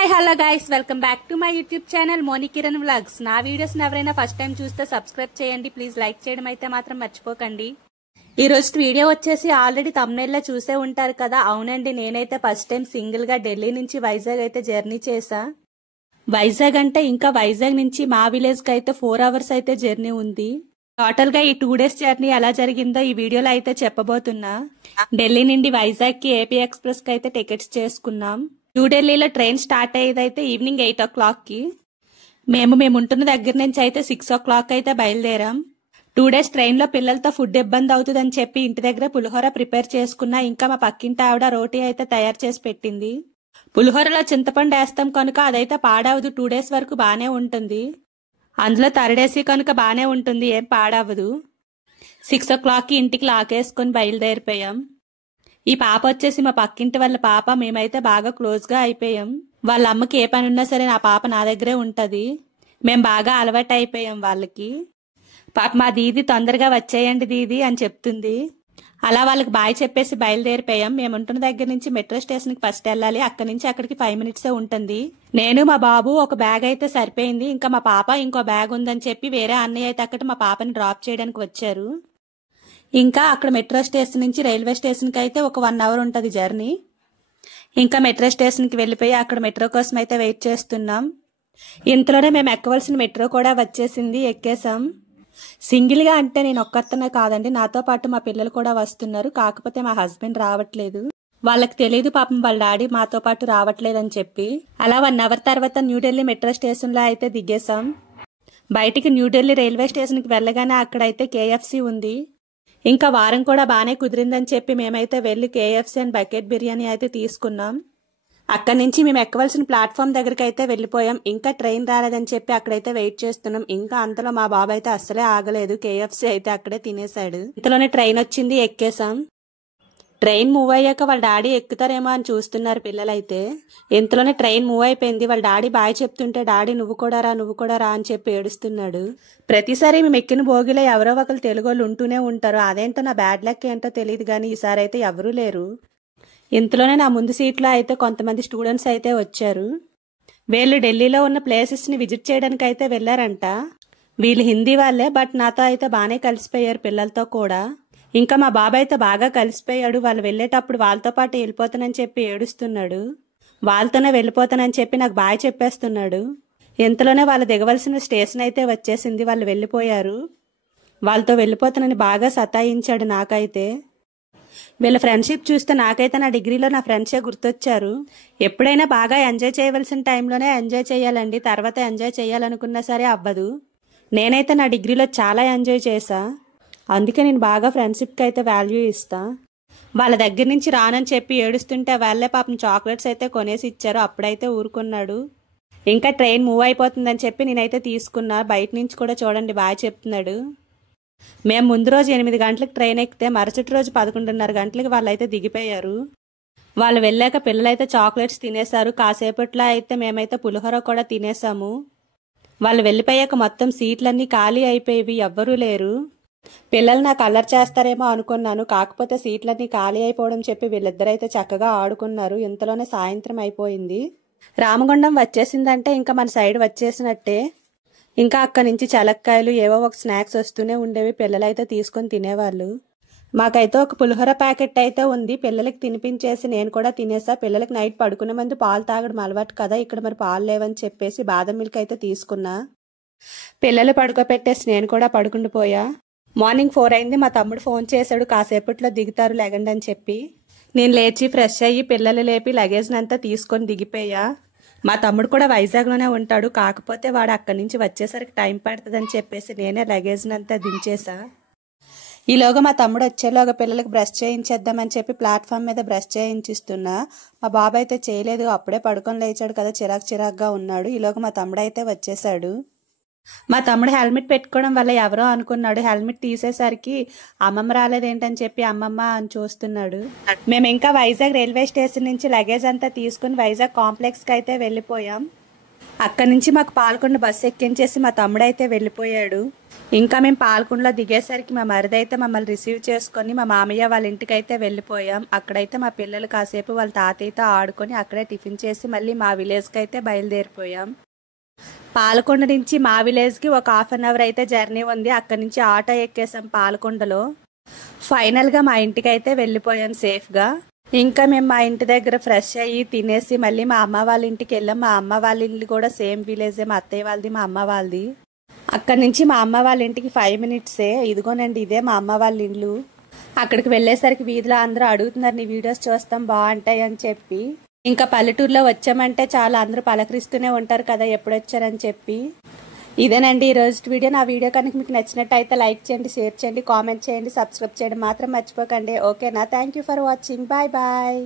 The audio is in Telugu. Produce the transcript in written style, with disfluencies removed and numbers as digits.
Hi hello guys, welcome back to my YouTube channel Moni Kiran vlogs. నా వీడియోస్ ఎవరైనా ఫస్ట్ టైం చూస్తే సబ్స్క్రైబ్ చేయండి ప్లీజ్. లైక్ చేయడం అయితే మాత్రం మర్చిపోకండి. ఈ రోజు వీడియో వచ్చేసి ఆల్రెడీ thumbnail లో చూసే ఉంటారు కదా. అవునండి, నేనైతే ఫస్ట్ టైం సింగిల్ గా ఢిల్లీ నుంచి వైజాగ్ అయితే జర్నీ చేసా. వైజాగ్ అంటే ఇంకా వైజాగ్ నుంచి మా విలేజ్ కి అయితే 4 hours అయితే జర్నీ ఉంది. టోటల్ గా ఈ 2 days జర్నీ ఎలా జరిగిందో ఈ వీడియోలో అయితే చెప్పబోతున్నా. ఢిల్లీ నుండి వైజాగ్ కి ఏపీ ఎక్స్ప్రెస్ కి అయితే టికెట్స్ చేసుకున్నాం. న్యూఢిల్లీలో ట్రైన్ స్టార్ట్ అయ్యేది అయితే ఈవినింగ్ 8 o'clock కి. మేము ఉంటున్న దగ్గర నుంచి అయితే 6 o'clock అయితే బయలుదేరాం. 2 days ట్రైన్ లో పిల్లలతో ఫుడ్ ఇబ్బంది అవుతుందని చెప్పి ఇంటి దగ్గర పులిహోర ప్రిపేర్ చేసుకున్నా. ఇంకా మా పక్కింటి ఆవిడ రోటీ అయితే తయారు చేసి పెట్టింది. పులిహోరలో చింతపండు వేస్తాం కనుక అదైతే పాడవదు. 2 days వరకు బానే ఉంటుంది. అందులో తరడేసి కనుక బానే ఉంటుంది, ఏం పాడవదు. 6 o'clock కి ఇంటికి లాకేసుకుని బయలుదేరిపోయాం. ఈ పాప వచ్చేసి మా పక్కింటి వాళ్ళ పాప. మేమైతే బాగా క్లోజ్ గా అయిపోయాం. వాళ్ళ అమ్మకి ఏ పని ఉన్నా సరే నా పాప నా దగ్గరే ఉంటది. మేం బాగా అలవాటు అయిపోయాం వాళ్ళకి. పాప మా దీది తొందరగా వచ్చేయండి దీది అని చెప్తుంది. అలా వాళ్ళకి బాయ్ చెప్పేసి బయలుదేరిపోయాం. మేము ఉంటున్న దగ్గర నుంచి మెట్రో స్టేషన్ కి ఫస్ట్ వెళ్ళాలి. అక్కడి నుంచి అక్కడికి 5 minutes ఉంటుంది. నేను మా బాబు ఒక బ్యాగ్ అయితే సరిపోయింది. ఇంకా మా పాప ఇంకో బ్యాగ్ ఉందని చెప్పి వేరే అన్నయ్య అయితే అక్కడ మా పాపని డ్రాప్ చేయడానికి వచ్చారు. ఇంకా అక్కడ మెట్రో స్టేషన్ నుంచి రైల్వే స్టేషన్ కి అయితే ఒక 1 hour ఉంటది జర్నీ. ఇంకా మెట్రో స్టేషన్ కి వెళ్లిపోయి అక్కడ మెట్రో కోసం అయితే వెయిట్ చేస్తున్నాం. ఇంతలోనే మేము ఎక్కవలసిన మెట్రో కూడా వచ్చేసింది, ఎక్కేసాం. సింగిల్ గా అంటే నేను ఒక్కరితోనే కాదండి, నాతో పాటు మా పిల్లలు కూడా వస్తున్నారు. కాకపోతే మా హస్బెండ్ రావట్లేదు. వాళ్ళకి తెలియదు పాపం, వాళ్ళ డాడీ మాతో పాటు రావట్లేదని చెప్పి. అలా 1 hour తర్వాత న్యూఢిల్లీ మెట్రో స్టేషన్ లో అయితే దిగేసాం. బయటికి న్యూఢిల్లీ రైల్వే స్టేషన్ కి వెళ్ళగానే అక్కడైతే KFC ఉంది. ఇంకా వారం కూడా బానే కుదిరిందని చెప్పి మేమైతే వెళ్లి KFC అండ్ బకెట్ బిర్యానీ అయితే తీసుకున్నాం. అక్కడి నుంచి మేము ఎక్కవలసిన ప్లాట్ఫామ్ దగ్గరికి అయితే వెళ్లిపోయాం. ఇంకా ట్రైన్ రాలేదని చెప్పి అక్కడైతే వెయిట్ చేస్తున్నాం. ఇంకా అంతలో మా బాబు అయితే అస్సలే ఆగలేదు. KFC అయితే అక్కడే తినేశాడు. ఇంతలోనే ట్రైన్ వచ్చింది, ఎక్కేసాం. ట్రైన్ మూవ్ అయ్యాక వాళ్ళ డాడీ ఎక్కుతారేమో అని చూస్తున్నారు పిల్లలైతే. ఇంతలోనే ట్రైన్ మూవ్ అయిపోయింది. వాళ్ళ డాడీ బాయ్ చెప్తుంటే డాడీ నువ్వు కూడా రా అని చెప్పి ఏడుస్తున్నాడు. ప్రతిసారి మేము ఎక్కిన భోగిలో ఎవరో ఒకరు తెలుగోళ్ళు ఉంటూనే ఉంటారు. అదేంటో నా బ్యాడ్ లక్ ఏంటో తెలియదు కానీ ఈసారి అయితే ఎవరూ లేరు. ఇంతలోనే నా ముందు సీట్లో అయితే కొంతమంది స్టూడెంట్స్ అయితే వచ్చారు. వీళ్ళు ఢిల్లీలో ఉన్న ప్లేసెస్ ని విజిట్ చేయడానికి అయితే వెళ్లారంట. వీళ్ళు హిందీ వాళ్ళే, బట్ నాతో అయితే బానే కలిసిపోయారు పిల్లలతో కూడా. ఇంకా మా బాబాయ్ అయితే బాగా కలిసిపోయాడు. వాళ్ళు వెళ్లేటప్పుడు వాళ్ళతో పాటు వెళ్ళిపోతానని చెప్పి ఏడుస్తున్నాడు. వాళ్ళతోనే వెళ్ళిపోతానని చెప్పి నాకు బాయ్ చెప్పేస్తున్నాడు. ఇంతలోనే వాళ్ళు దిగవలసిన స్టేషన్ అయితే వచ్చేసింది. వాళ్ళు వెళ్ళిపోయారు. వాళ్ళతో వెళ్ళిపోతానని బాగా సతాయించాడు నాకైతే. వీళ్ళ ఫ్రెండ్షిప్ చూస్తే నాకైతే నా డిగ్రీలో నా ఫ్రెండ్సే గుర్తొచ్చారు. ఎప్పుడైనా బాగా ఎంజాయ్ చేయవలసిన టైంలోనే ఎంజాయ్ చేయాలండి, తర్వాత ఎంజాయ్ చేయాలనుకున్నా సరే అవ్వదు. నేనైతే నా డిగ్రీలో చాలా ఎంజాయ్ చేశా. అందుకే నేను బాగా ఫ్రెండ్షిప్కి అయితే వాల్యూ ఇస్తా. వాళ్ళ దగ్గర నుంచి రానని చెప్పి ఏడుస్తుంటే వాళ్ళే పాపం చాక్లెట్స్ అయితే కొనేసి ఇచ్చారు. అప్పుడైతే ఊరుకున్నాడు. ఇంకా ట్రైన్ మూవ్ అయిపోతుందని చెప్పి నేనైతే తీసుకున్నా. బయట నుంచి కూడా చూడండి బాయ్ చెప్తున్నాడు. మేము ముందు రోజు 8 గంటలకు ట్రైన్ ఎక్కితే మరుసటి రోజు 11:30 గంటలకు వాళ్ళైతే దిగిపోయారు. వాళ్ళు వెళ్ళాక పిల్లలైతే చాక్లెట్స్ తినేశారు. కాసేపట్లో అయితే మేమైతే పులిహోర కూడా తినేసాము. వాళ్ళు వెళ్ళిపోయాక మొత్తం సీట్లన్నీ ఖాళీ అయిపోయేవి, ఎవ్వరూ లేరు. పిల్లలు నాకు అల్లరి చేస్తారేమో అనుకున్నాను. కాకపోతే సీట్లన్నీ ఖాళీ అయిపోవడం చెప్పి వీళ్ళిద్దరైతే చక్కగా ఆడుకున్నారు. ఇంతలోనే సాయంత్రం అయిపోయింది. రామగుండం వచ్చేసిందంటే ఇంకా మన సైడ్ వచ్చేసినట్టే. ఇంకా అక్కడి నుంచి చలక్కాయలు ఏవో ఒక స్నాక్స్ వస్తూనే ఉండేవి. పిల్లలైతే తీసుకొని తినేవాళ్ళు. మాకైతే ఒక పులిహోర ప్యాకెట్ అయితే ఉంది. పిల్లలకి తినిపించేసి నేను కూడా తినేసా. పిల్లలకి నైట్ పడుకునే ముందు పాలు తాగడం అలవాటు కదా, ఇక్కడ మరి పాలు లేవని చెప్పేసి బాదం మిల్క్ అయితే తీసుకున్నా. పిల్లలు పడుకోపెట్టేసి నేను కూడా పడుకుండిపోయా. మార్నింగ్ 4 అయింది. మా తమ్ముడు ఫోన్ చేశాడు, కాసేపట్లో దిగుతారు లెగండి అని చెప్పి. నేను లేచి ఫ్రెష్ అయ్యి పిల్లలు లేపి లగేజ్ అంతా తీసుకొని దిగిపోయా. మా తమ్ముడు కూడా వైజాగ్ లోనే ఉంటాడు. కాకపోతే వాడు అక్కడి నుంచి వచ్చేసరికి టైం పడుతుందని చెప్పేసి నేనే లగేజ్ అంతా దించేసా. ఈలోగా మా తమ్ముడు వచ్చేలోగా పిల్లలకి బ్రష్ చేయించేద్దామని చెప్పి ప్లాట్ఫామ్ మీద బ్రష్ చేయించిస్తున్నా. మా బాబు అయితే చేయలేదు. అప్పుడే పడుకొని లేచాడు కదా, చిరాగ్గా ఉన్నాడు. ఈలోగా మా తమ్ముడు అయితే వచ్చేసాడు. మా తమ్ముడు హెల్మెట్ పెట్టుకోవడం వల్ల ఎవరో అనుకున్నాడు. హెల్మెట్ తీసేసరికి అమ్మమ్మ రాలేదేంటని చెప్పి అమ్మమ్మ అని చూస్తున్నాడు. మేము ఇంకా వైజాగ్ రైల్వే స్టేషన్ నుంచి లగేజ్ అంతా తీసుకుని వైజాగ్ కాంప్లెక్స్ కి అయితే వెళ్ళిపోయాం. అక్కడి నుంచి మాకు పాలకొండ బస్సు ఎక్కించేసి మా తమ్ముడు అయితే వెళ్ళిపోయాడు. ఇంకా మేము పాలకొండలో దిగేసరికి మా మరిది అయితే మమ్మల్ని రిసీవ్ చేసుకొని మా మామయ్య వాళ్ళ ఇంటికి అయితే వెళ్ళిపోయాం. అక్కడైతే మా పిల్లలు కాసేపు వాళ్ళ తాతయ్యతో ఆడుకొని అక్కడే టిఫిన్ చేసి మళ్ళీ మా విలేజ్కి అయితే బయలుదేరిపోయాం. పాలకొండ నుంచి మా విలేజ్కి ఒక 1/2 అవర్ అయితే జర్నీ ఉంది. అక్కడి నుంచి ఆటో ఎక్కేసాం పాలకొండలో. ఫైనల్గా మా ఇంటికి అయితే వెళ్ళిపోయాం సేఫ్గా. ఇంకా మేము మా ఇంటి దగ్గర ఫ్రెష్ అయ్యి తినేసి మళ్ళీ మా అమ్మ వాళ్ళ ఇంటికి వెళ్ళాం. మా అమ్మ వాళ్ళ ఇల్లు కూడా సేమ్ విలేజే, మా అత్తయ్య వాళ్ళది మా అమ్మ వాళ్ళది. అక్కడి నుంచి మా అమ్మ వాళ్ళ ఇంటికి 5 మినిట్సే. ఇదిగోనండి ఇదే మా అమ్మ వాళ్ళ ఇల్లు. అక్కడికి వెళ్ళేసరికి వీధిలో అందరూ అడుగుతున్నారు నీ వీడియోస్ చూస్తాం బాగుంటాయి అని చెప్పి. ఇంకా పల్లెటూరులో వచ్చామంటే చాలా అందరూ పలకరిస్తూనే ఉంటారు కదా ఎప్పుడొచ్చారని చెప్పి. ఇదేనండి ఈరోజు వీడియో. నా వీడియో కనుక మీకు నచ్చినట్టయితే లైక్ చేయండి, షేర్ చేయండి, కామెంట్ చేయండి, సబ్స్క్రైబ్ చేయడం మాత్రం మర్చిపోకండి. ఓకేనా? Thank you for watching. Bye bye.